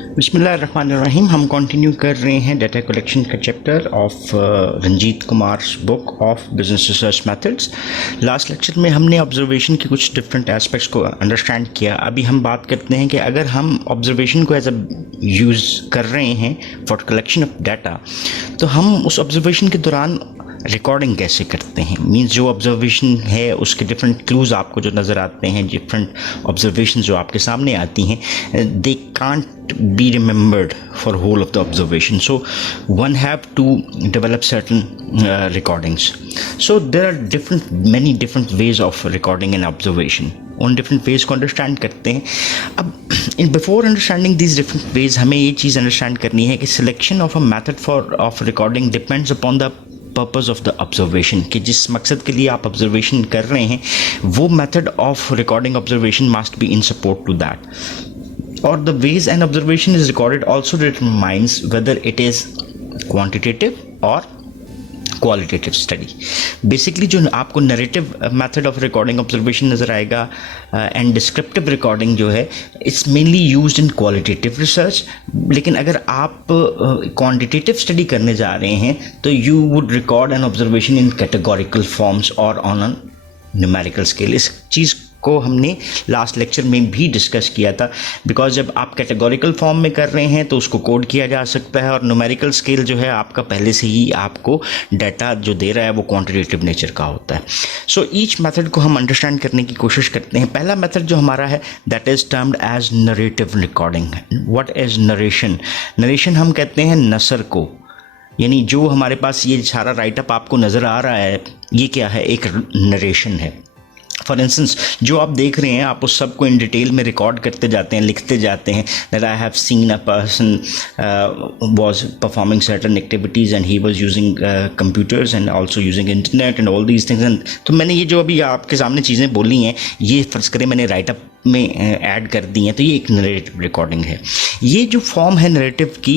बिस्मिल्लाहिर्रहमानिर्रहीम। हम कंटिन्यू कर रहे हैं डाटा कलेक्शन का chapter of Ranjit Kumar book of business research methods. Last lecture में हमने ऑब्जर्वेशन के कुछ डिफरेंट एस्पेक्ट्स को अंडरस्टैंड किया। अभी हम बात करते हैं कि अगर हम ऑब्जर्वेशन को एज अ यूज़ कर रहे हैं फॉर कलेक्शन ऑफ डाटा, तो हम उस ऑब्जर्वेशन के दौरान रिकॉर्डिंग कैसे करते हैं। मींस जो ऑब्जर्वेशन है उसके डिफरेंट क्लूज़ आपको जो नज़र आते हैं, डिफरेंट ऑब्जर्वेशन जो आपके सामने आती हैं, they can't be remembered for whole of the observation, so one have to develop certain recordings. So there are many different ways of recording an observation. उन different ways को understand करते हैं। अब before understanding these different ways हमें ये चीज़ understand करनी है कि selection of a method of recording depends upon the purpose of the observation, कि जिस मकसद के लिए आप ऑब्जर्वेशन कर रहे हैं वो method of recording observation must be in support to that. और the ways an observation is recorded also determines whether it is quantitative और क्वालिटेटिव स्टडी। बेसिकली जो आपको narrative method of recording observation नज़र आएगा एंड डिस्क्रिप्टिव रिकॉर्डिंग जो है it's mainly used in qualitative research. लेकिन अगर आप क्वांटिटेटिव स्टडी करने जा रहे हैं तो you would record an observation in categorical forms और ऑन अ न्यूमेरिकल स्केल। इस चीज़ को हमने लास्ट लेक्चर में भी डिस्कस किया था, बिकॉज जब आप कैटेगोरिकल फॉर्म में कर रहे हैं तो उसको कोड किया जा सकता है, और न्यूमेरिकल स्केल जो है आपका पहले से ही आपको डाटा जो दे रहा है वो क्वांटिटेटिव नेचर का होता है। सो ईच मेथड को हम अंडरस्टैंड करने की कोशिश करते हैं। पहला मेथड जो हमारा है that is termed as narrative recording. What is narration? Narration हम कहते हैं नसर को, यानी जो हमारे पास ये सारा राइटअप आपको नज़र आ रहा है ये क्या है, एक नरेशन है। फॉर इंस्टेंस जो आप देख रहे हैं आप उस सब को इन डिटेल में रिकॉर्ड करते जाते हैं, लिखते जाते हैं that I have seen a person was performing certain activities and he was using computers and also using internet and all these things. And तो मैंने ये जो अभी आपके सामने चीज़ें बोली हैं ये फ़र्ज़ करें मैंने राइटअप में ऐड कर दी हैं, तो ये एक नरेटिव रिकॉर्डिंग है। ये जो फॉर्म है नरेटिव की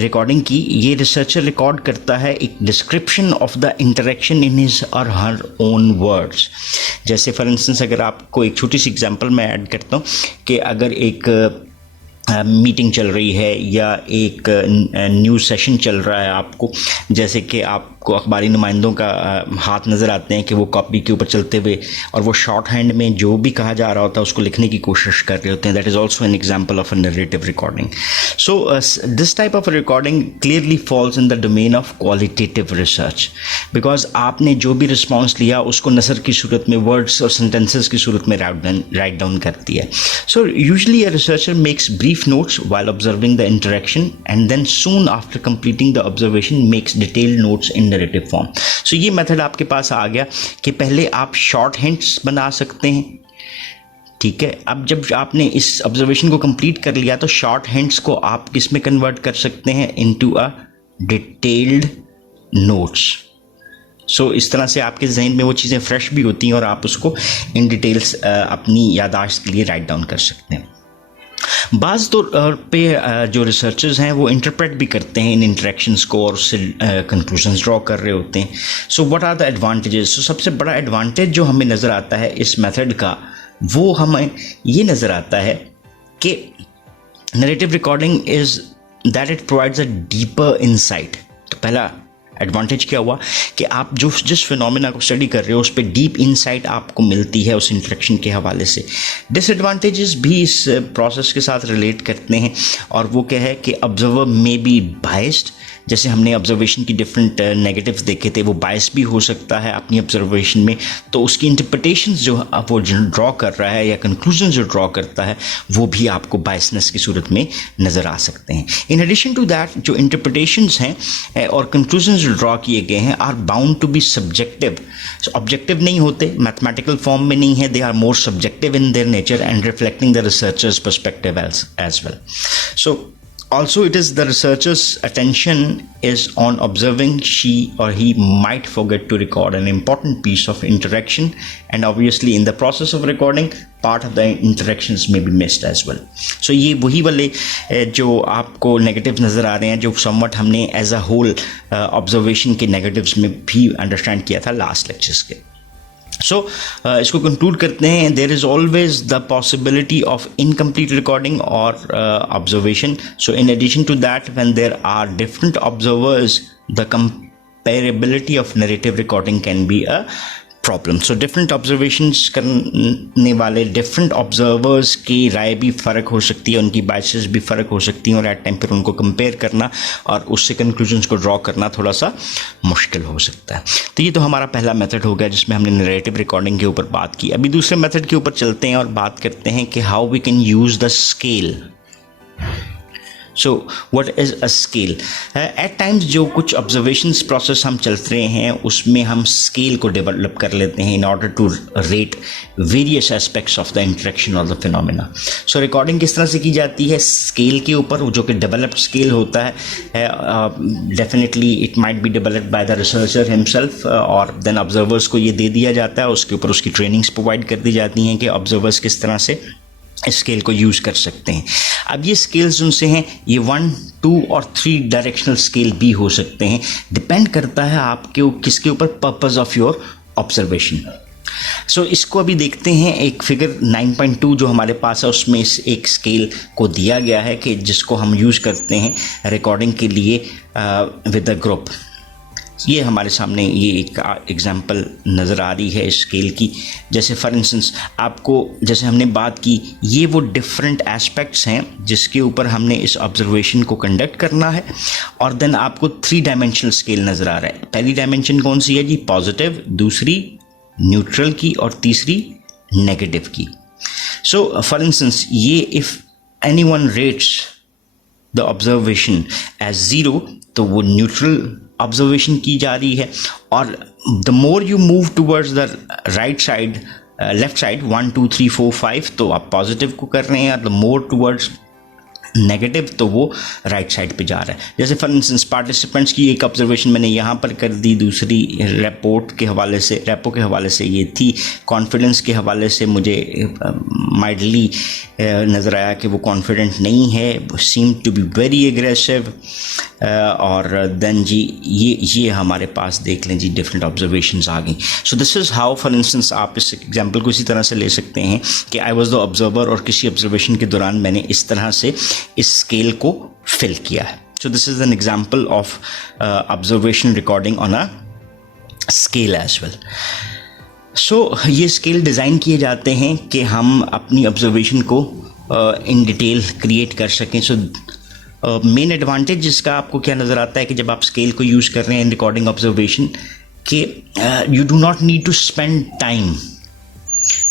रिकॉर्डिंग की, ये रिसर्चर रिकॉर्ड करता है एक description of the interaction in his और हर ओन वर्ड्स। जैसे फॉर इंस्टेंस अगर आपको एक छोटी सी एग्जांपल मैं ऐड करता हूँ कि अगर एक मीटिंग चल रही है या एक न्यूज़ सेशन चल रहा है, आपको जैसे कि आपको अखबारी नुमाइंदों का हाथ नज़र आते हैं कि वो कॉपी के ऊपर चलते हुए और वो शॉर्ट हैंड में जो भी कहा जा रहा होता है उसको लिखने की कोशिश कर रहे होते हैं। That is also an example of a narrative recording. So this type of recording clearly falls in the domain of qualitative research, because आपने जो भी रिस्पॉन्स लिया उसको नसर की सूरत में, वर्ड्स और सेंटेंसेस की सूरत में राइट डाउन करती है। So usually a researcher makes brief notes while observing the interaction and then soon after completing the observation makes detailed notes in narrative form. So ये method आपके पास आ गया कि पहले आप short hints बना सकते हैं, ठीक है। अब जब आपने इस ऑब्जर्वेशन को कंप्लीट कर लिया तो शॉर्ट हिंट्स को आप किस में कन्वर्ट कर सकते हैं, इनटू अ डिटेल्ड नोट्स। सो इस तरह से आपके जहन में वो चीज़ें फ्रेश भी होती हैं और आप उसको इन डिटेल्स अपनी याददाश्त के लिए राइट डाउन कर सकते हैं। बाज़ तौर पे जो रिसर्चर्स हैं वो इंटरप्रेट भी करते हैं इन इंटरेक्शंस को और उससे कंक्लूजन्स ड्रॉ कर रहे होते हैं। So what are the advantages? So सबसे बड़ा एडवांटेज जो हमें नज़र आता है इस मेथड का वो हमें ये नज़र आता है कि narrative recording is that it provides a deeper insight. तो पहला एडवांटेज क्या हुआ कि आप जो जिस फिनोमेना को स्टडी कर रहे हो उस पर डीप इंसाइट आपको मिलती है उस इंटरेक्शन के हवाले से। डिसएडवांटेजेस भी इस प्रोसेस के साथ रिलेट करते हैं, और वो क्या है कि ऑब्जर्वर मे बी बायस्ड। जैसे हमने ऑब्जर्वेशन की डिफरेंट नेगेटिव्स देखे थे, वो बायस भी हो सकता है अपनी ऑब्जर्वेशन में, तो उसकी इंटरप्रिटेशंस जो वो ड्रॉ कर रहा है या कंक्लूजन जो ड्रॉ करता है वो भी आपको बायसनेस की सूरत में नज़र आ सकते हैं। इन एडिशन टू दैट जो इंटरप्रिटेशंस हैं और कंक्लूजन जो ड्रॉ किए गए हैं are bound to be subjective. Objective नहीं होते, मैथमेटिकल फॉर्म में नहीं है, they are more subjective in their nature and reflecting the researchers perspective as well. So also it is the researcher's attention is on observing she or he might forget to record an important piece of interaction, and obviously in the process of recording part of the interactions may be missed as well. So ये वही वाले जो आपको negative नज़र आ रहे हैं जो somewhat हमने as a whole observation के negatives में भी understand किया था last lectures के। सो इसको कंक्लूड करते हैं, there is always the possibility of incomplete recording और observation. So in addition to that, when there are different observers, the comparability of narrative recording can be a problem. So different observations करने वाले different observers की राय भी फ़र्क हो सकती है, उनकी बाइसेस भी फ़र्क हो सकती हैं, और एट टाइम पर उनको कंपेयर करना और उससे कंक्लूजन्स को ड्रॉ करना थोड़ा सा मुश्किल हो सकता है. तो ये तो हमारा पहला मेथड हो गया जिसमें हमने नरेटिव रिकॉर्डिंग के ऊपर बात की. अभी दूसरे मेथड के ऊपर चलते हैं और बात करते हैं कि how we can use the scale. So what is a scale? At times जो कुछ ऑब्जर्वेशंस प्रोसेस हम चल रहे हैं उसमें हम स्केल को डेवलप कर लेते हैं in order to rate various aspects of the interaction और द फिनोमेना. सो रिकॉर्डिंग किस तरह से की जाती है? स्केल के ऊपर, जो कि डेवलप्ड स्केल होता है. Definitely it might be developed by the researcher himself, और देन ऑब्जर्वर्स को ये दे दिया जाता है, उसके ऊपर उसकी ट्रेनिंग्स प्रोवाइड कर दी जाती हैं कि ऑब्जर्वर्स किस तरह से स्केल को यूज़ कर सकते हैं. अब ये स्केल्स उनसे हैं, ये 1, 2 और 3 डायरेक्शनल स्केल भी हो सकते हैं. डिपेंड करता है आपके किसके ऊपर, पर्पस ऑफ योर ऑब्जर्वेशन. सो इसको अभी देखते हैं. एक फिगर 9.2 जो हमारे पास है उसमें इस एक स्केल को दिया गया है कि जिसको हम यूज़ करते हैं रिकॉर्डिंग के लिए विद द ग्रुप. ये हमारे सामने ये एक एग्जांपल नज़र आ रही है स्केल की. जैसे फॉर इंस्टेंस आपको, जैसे हमने बात की, ये वो डिफरेंट एस्पेक्ट्स हैं जिसके ऊपर हमने इस ऑब्जर्वेशन को कंडक्ट करना है. और देन आपको 3 डायमेंशनल स्केल नज़र आ रहा है. पहली डायमेंशन कौन सी है जी? पॉजिटिव, दूसरी न्यूट्रल की, और तीसरी नेगेटिव की. सो फॉर इंस्टेंस ये if any one rates the observation as 0 तो वो न्यूट्रल ऑब्जर्वेशन की जा रही है. और the more you move towards the right side, left side 1, 2, 3, 4, 5 तो आप पॉजिटिव को कर रहे हैं, और द मोर टूवर्ड्स नेगेटिव तो वो राइट साइड पे जा रहा है. जैसे फॉर इंस्टेंस पार्टिसिपेंट्स की एक ऑब्जर्वेशन मैंने यहाँ पर कर दी, दूसरी रेपो के हवाले से ये थी. कॉन्फिडेंस के हवाले से मुझे माइल्डली नज़र आया कि वो कॉन्फिडेंट नहीं है, seem to be very aggressive. और देन जी ये हमारे पास देख लें जी डिफरेंट ऑब्जर्वेशंस आ गई. सो this is how, for instance आप इस एग्जांपल को इसी तरह से ले सकते हैं कि आई वाज द ऑब्जर्वर, और किसी ऑब्जर्वेशन के दौरान मैंने इस तरह से इस स्केल को फिल किया है. So this is an example of observation recording on a scale as well. So ये स्केल डिज़ाइन किए जाते हैं कि हम अपनी ऑब्जर्वेशन को इन डिटेल क्रिएट कर सकें. सो मेन एडवांटेज जिसका आपको क्या नज़र आता है कि जब आप स्केल को यूज़ कर रहे हैं इन रिकॉर्डिंग ऑब्जर्वेशन, कि you do not need to spend time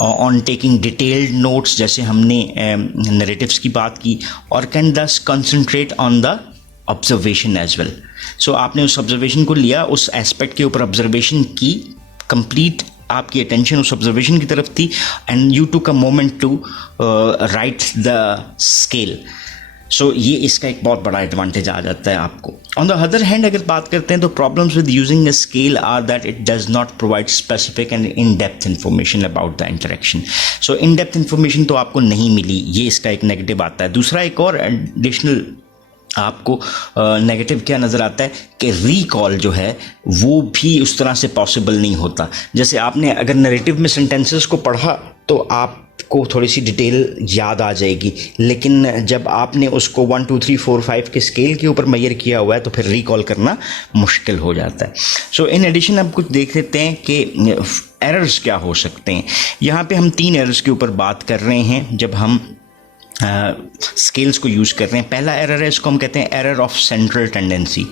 on taking detailed notes जैसे हमने नरेटिव्स की बात की, और can thus concentrate on the observation as well. So आपने उस ऑब्जर्वेशन को लिया, उस एस्पेक्ट के ऊपर ऑब्जर्वेशन की, कंप्लीट आपकी अटेंशन उस ऑब्जर्वेशन की तरफ थी, and you took a moment to write the scale. So ये इसका एक बहुत बड़ा एडवांटेज आ जाता है आपको. ऑन द अदर हैंड अगर बात करते हैं तो problems with using a scale are that it does not provide specific and in depth information about the interaction. So in depth information तो आपको नहीं मिली, ये इसका एक नेगेटिव आता है. दूसरा एक और एडिशनल आपको नेगेटिव क्या नज़र आता है कि रिकॉल जो है वो भी उस तरह से पॉसिबल नहीं होता. जैसे आपने अगर नरेटिव में सेंटेंसेस को पढ़ा तो आपको थोड़ी सी डिटेल याद आ जाएगी, लेकिन जब आपने उसको 1, 2, 3, 4, 5 के स्केल के ऊपर मेजर किया हुआ है तो फिर रिकॉल करना मुश्किल हो जाता है. सो इन एडिशन आप कुछ देख लेते हैं कि एरर्स क्या हो सकते हैं. यहाँ पे हम 3 एरर्स के ऊपर बात कर रहे हैं जब हम स्केल्स को यूज़ कर रहे हैं. पहला एरर है, इसको हम कहते हैं एरर ऑफ सेंट्रल टेंडेंसी.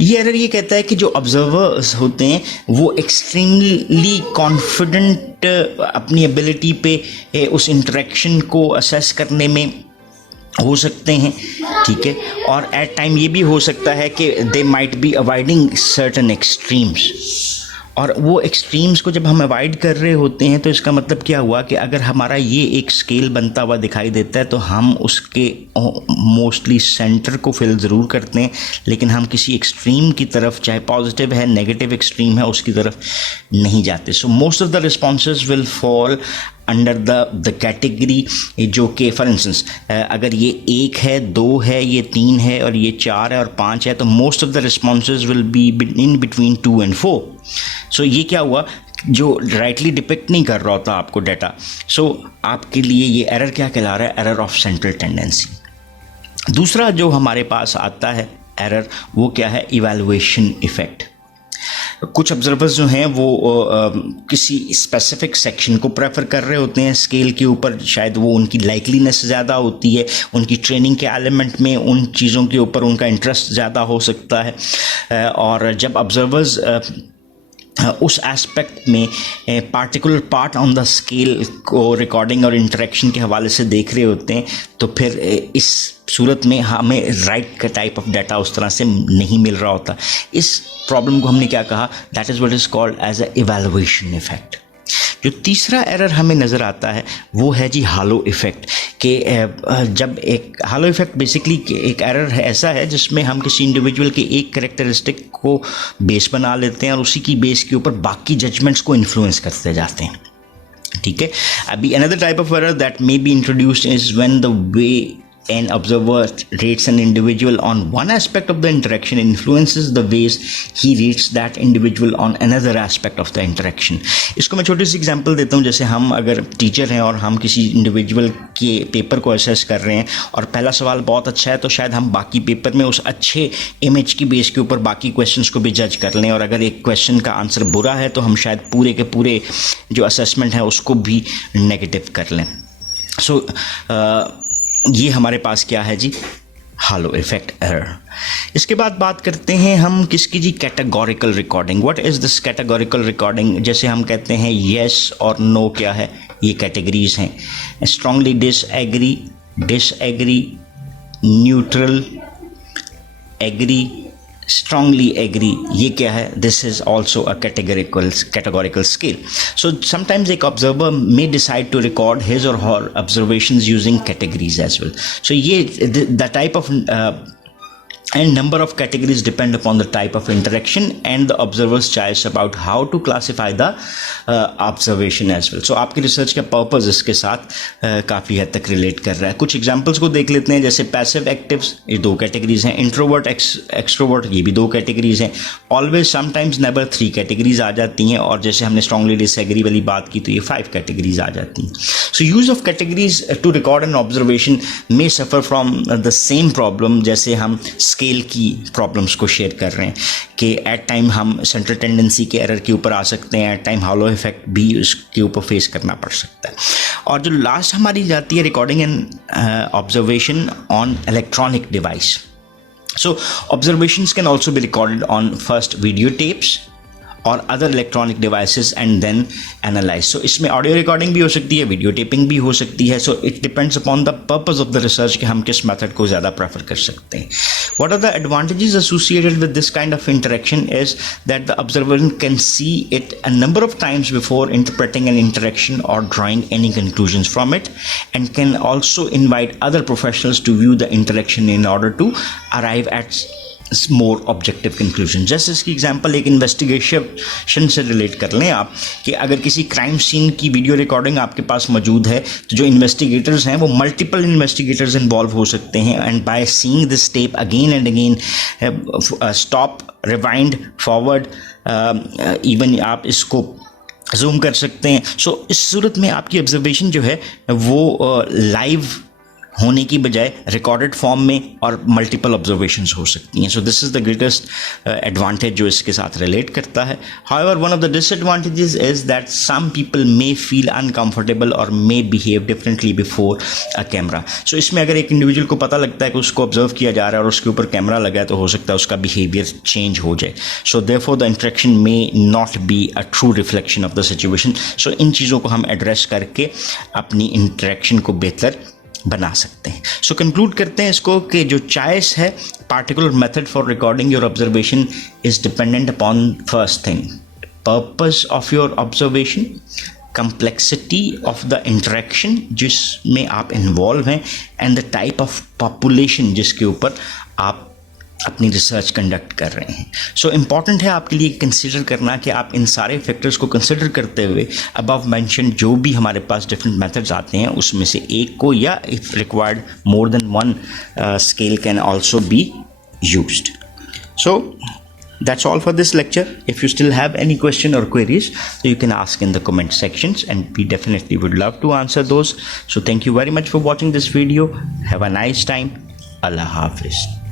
ये एरर ये कहता है कि जो ऑब्जर्वर्स होते हैं वो एक्सट्रीमली कॉन्फिडेंट अपनी एबिलिटी पे उस इंटरेक्शन को असेस करने में हो सकते हैं, ठीक है, और एट टाइम ये भी हो सकता है कि they might be avoiding certain extremes. और वो एक्सट्रीम्स को जब हम अवॉइड कर रहे होते हैं तो इसका मतलब क्या हुआ कि अगर हमारा ये एक स्केल बनता हुआ दिखाई देता है तो हम उसके मोस्टली सेंटर को फिल ज़रूर करते हैं, लेकिन हम किसी एक्सट्रीम की तरफ, चाहे पॉजिटिव है नेगेटिव एक्सट्रीम है, उसकी तरफ नहीं जाते. So most of the responses will fall under the category, जो कि फॉर इंस्टेंस अगर ये 1 है, 2 है, ये 3 है और ये 4 है और 5 है, तो most of the responses will be in between 2 and 4. सो ये क्या हुआ जो राइटली डिपिक्ट नहीं कर रहा होता आपको डाटा। सो आपके लिए ये एरर क्या कहला रहा है? Error of central tendency. दूसरा जो हमारे पास आता है एरर, वो क्या है? Evaluation effect. कुछ ऑब्जर्वर्स जो हैं वो किसी स्पेसिफिक सेक्शन को प्रेफर कर रहे होते हैं स्केल के ऊपर, शायद वो उनकी लाइकलीनेस ज़्यादा होती है, उनकी ट्रेनिंग के एलिमेंट में उन चीज़ों के ऊपर उनका इंटरेस्ट ज़्यादा हो सकता है। और जब ऑब्जर्वर्स उस एस्पेक्ट में particular part on the scale को रिकॉर्डिंग और इंटरेक्शन के हवाले से देख रहे होते हैं, तो फिर इस सूरत में हमें राइट का टाइप ऑफ डाटा उस तरह से नहीं मिल रहा होता। इस प्रॉब्लम को हमने क्या कहा? That is what is called as a evaluation effect. जो तीसरा एरर हमें नज़र आता है वो है जी हालो इफ़ेक्ट। कि जब एक हालो इफ़ेक्ट बेसिकली एक एरर है, ऐसा है जिसमें हम किसी इंडिविजुअल के एक कैरेक्टरिस्टिक को बेस बना लेते हैं और उसी की बेस के ऊपर बाकी जजमेंट्स को इन्फ्लुएंस करते जाते हैं। ठीक है। अभी another type of error that may be introduced is when the way an observer rates an individual on one aspect of the interaction influences the ways he rates that individual on another aspect of the interaction। इसको मैं छोटी सी example देता हूँ। जैसे हम अगर teacher हैं और हम किसी इंडिविजुअल के पेपर को असेस कर रहे हैं और पहला सवाल बहुत अच्छा है, तो शायद हम बाकी पेपर में उस अच्छे इमेज की बेस के ऊपर बाकी क्वेश्चंस को भी जज कर लें, और अगर एक क्वेश्चन का आंसर बुरा है तो हम शायद पूरे के पूरे जो असेसमेंट है उसको भी नेगेटिव कर लें। सो ये हमारे पास क्या है जी? हालो इफेक्ट एरर। इसके बाद बात करते हैं हम किसकी जी? Categorical recording. What is this categorical recording? जैसे हम कहते हैं येस और नो, क्या है? ये कैटेगरीज हैं। Strongly disagree, disagree, neutral, agree, strongly agree, ये क्या है? This is also a categorical scale. So sometimes एक observer may decide to record his or her observations using categories as well. So ये the type of and number of categories depend upon the type of interaction and the observer's choice about how to classify the observation as well. So आपकी research का purpose इसके साथ काफ़ी हद तक relate कर रहा है। कुछ एग्जांपल्स को देख लेते हैं। जैसे पैसिव एक्टिव्स, ये 2 कैटेगरीज हैं। इंट्रोवर्ट, एक्सट्रोवर्ट, ये भी 2 कैटेगरीज हैं। ऑलवेज, समटाइम्स, नेवर, 3 कैटेगरीज आ जाती हैं। और जैसे हमने स्ट्रांगली डिसएग्री वाली बात की तो ये 5 कैटेगरीज आ जाती हैं। So use of categories to record an observation may suffer from the same problem. जैसे हम स्केल की प्रॉब्लम्स को शेयर कर रहे हैं कि एट टाइम हम सेंट्रल टेंडेंसी के एरर के ऊपर आ सकते हैं, एट टाइम हालो इफेक्ट भी उसके ऊपर फेस करना पड़ सकता है। और जो लास्ट हमारी जाती है, recording and observation on electronic device. So observations can also be recorded on first video tapes और other electronic devices and then analyse. So इसमें ऑडियो रिकॉर्डिंग भी हो सकती है, वीडियो टेपिंग भी हो सकती है। So it depends upon the purpose of the research कि हम किस मेथड को ज़्यादा प्रेफर कर सकते हैं। What are the advantages associated with this kind of interaction is that the observer can see it a number of times before interpreting an interaction और drawing any conclusions from it, and can also invite other professionals to view the interaction in order to arrive at more objective conclusion. जैसे इसकी example एक investigation से relate कर लें आप, कि अगर किसी क्राइम सीन की वीडियो रिकॉर्डिंग आपके पास मौजूद है तो जो इन्वेस्टिगेटर्स हैं वो मल्टीपल इन्वेस्टिगेटर्स इन्वॉल्व हो सकते हैं, and by seeing this tape again and again, stop, rewind, forward, even आप इसको जूम कर सकते हैं। सो इस सूरत में आपकी ऑब्जर्वेशन जो है वो लाइव होने की बजाय रिकॉर्डेड फॉर्म में और मल्टीपल ऑब्जर्वेशंस हो सकती हैं। So this is the greatest advantage जो इसके साथ रिलेट करता है। However one of the disadvantages is that some people may feel uncomfortable और may behave differently before a camera. So इसमें अगर एक इंडिविजुअल को पता लगता है कि उसको ऑब्जर्व किया जा रहा है और उसके ऊपर कैमरा लगा है, तो हो सकता है उसका बिहेवियर चेंज हो जाए। So therefore the interaction may not be a true reflection of the situation. So इन चीज़ों को हम एड्रेस करके अपनी इंटरेक्शन को बेहतर बना सकते हैं। सो कंक्लूड करते हैं इसको कि जो चॉइस है particular method for recording your observation is dependent upon first thing, purpose of your observation, complexity of the interaction जिसमें आप इन्वॉल्व हैं, and the type of population जिसके ऊपर आप अपनी रिसर्च कंडक्ट कर रहे हैं। सो इम्पॉर्टेंट है आपके लिए कंसिडर करना कि आप इन सारे फैक्टर्स को कंसिडर करते हुए अबव मेंशन जो भी हमारे पास डिफरेंट मेथड्स आते हैं उसमें से एक को, या if required more than one scale can also be used. So That's all for this lecture. If you still have any question or queries, so you can ask in the comment sections and we definitely would love to answer those. So thank you very much for watching this video. Have a nice time. Allah Hafiz.